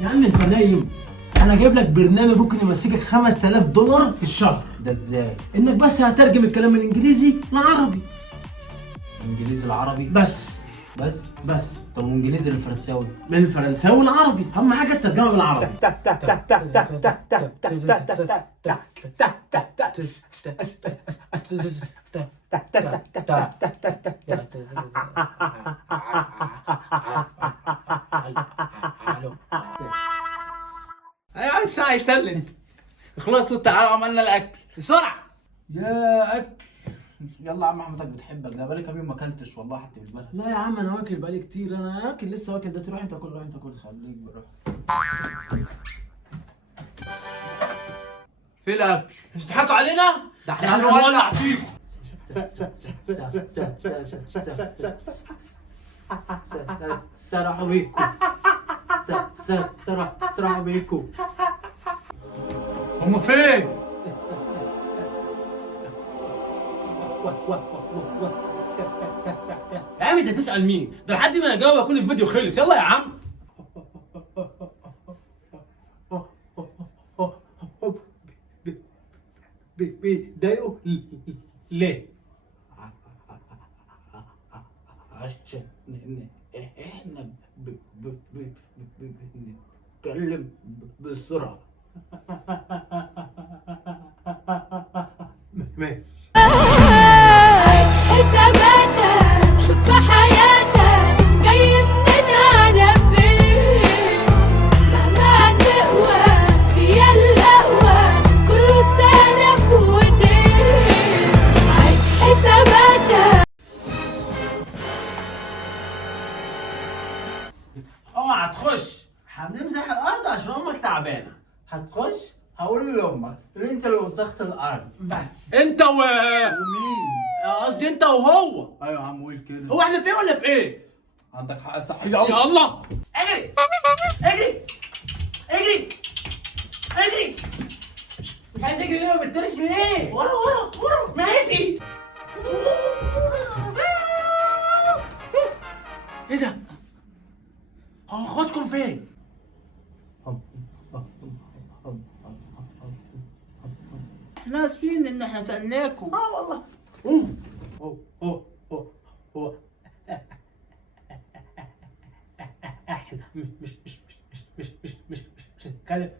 يا عم انت نايم. انا جايب لك برنامج ممكن يمسكك $5000 في الشهر. ده ازاي؟ انك بس هترجم الكلام من الانجليزي لعربي. انجليزي العربي بس. بس. طب وانجليزي الفرنساوي؟ من الفرنساوي العربي، اهم حاجه الترجمه بالعربي. ايوه ساعة يتلت. خلاص تعالوا عملنا الاكل بسرعه. يا اكل. يلا يا عم احمدك بتحبك، ده بقالي كام يوم ما اكلتش والله حتى بالبلد. لا يا عم انا واكل بقالي كتير، انا واكل لسه واكل ده. تروح انت كل، روح انت كل. خليك بروح. في الاكل. مش بتضحكوا علينا؟ ده احنا هنولع فيكم. سرحوا بيكم. سرحوا بيكم. هما فين؟ يا عم انت تسأل مين؟ ده لحد ما اجاوب اكون الفيديو خلص. يلا يا عم. بيضايقوا ليه؟ عشان احنا بنتكلم بسرعة. ماشي. حساباتك شوف في حياتك جاي منين على فين، مهما تقوى هي الأقوى كله سلف ودين. عيد حساباتك. اوعى تخش، هنمسح الارض عشان امك تعبانه. هتخش هقول لامك ان انت اللي وسخت الارض. بس انت ومين؟ قصدي انت وهو. ايوه يا عم قول كده. هو احنا في ايه ولا في ايه؟ عندك حق صح. يلا يلا اجري اجري اجري اجري. مش عايز اجري ليه؟ ما بتطيرش ليه؟ ورا ورا ورا. ماشي. ايه ده؟ هو اخواتكم فين؟ احنا اسفين ان احنا سألناكم. والله. هو احنا مش هنتكلم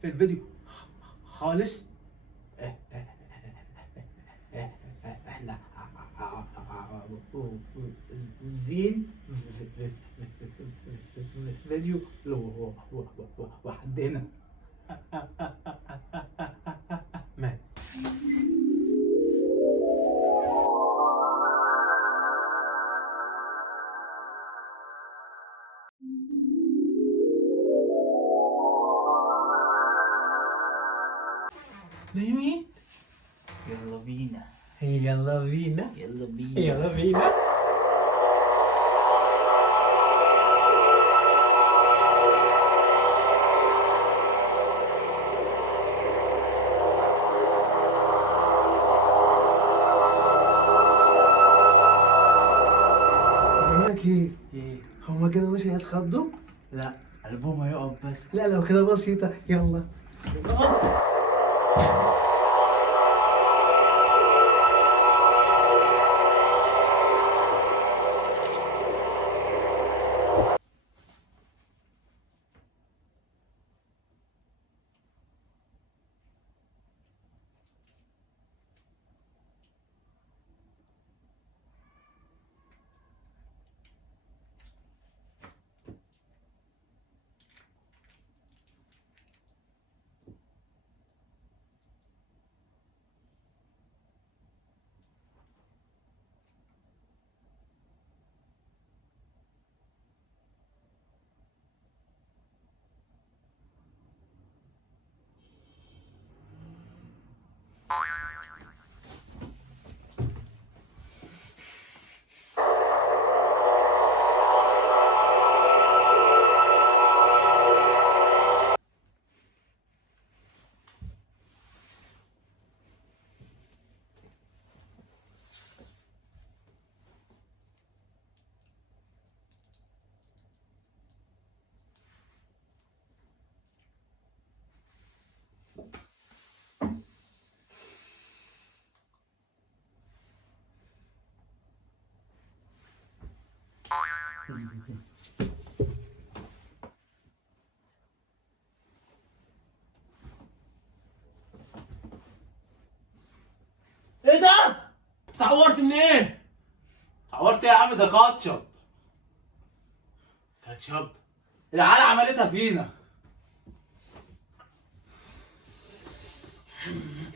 في الفيديو خالص. احنا زين فيديو لوحدنا. مات. نايمين؟ يلا بينا. يلا بينا. يلا بينا. يلا بينا. بقول لك ايه؟ هما كده مش هيتخضوا؟ لا قلبهم هيقف بس. لا لو كده بسيطة. يلا. ايه ده؟ اتعورت من ايه؟ عورت ايه يا عم؟ ده كاتشب. كاتشب. العيال عملتها فينا.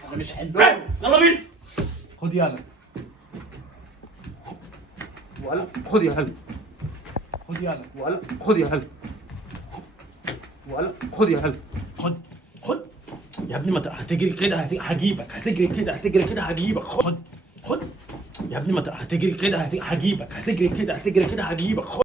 انا مش هحبها. يلا بينا. خد يلا. ولا خد يلا. خد يلا. ولا خد يلا. ولا خد يلا. خد خد يا ابني، ما هتجري كده هجيبك، هتجري كده هجيبك. خد خد يا ابني، ما هتجري كده هجيبك، هتجري كده هجيبك. خد.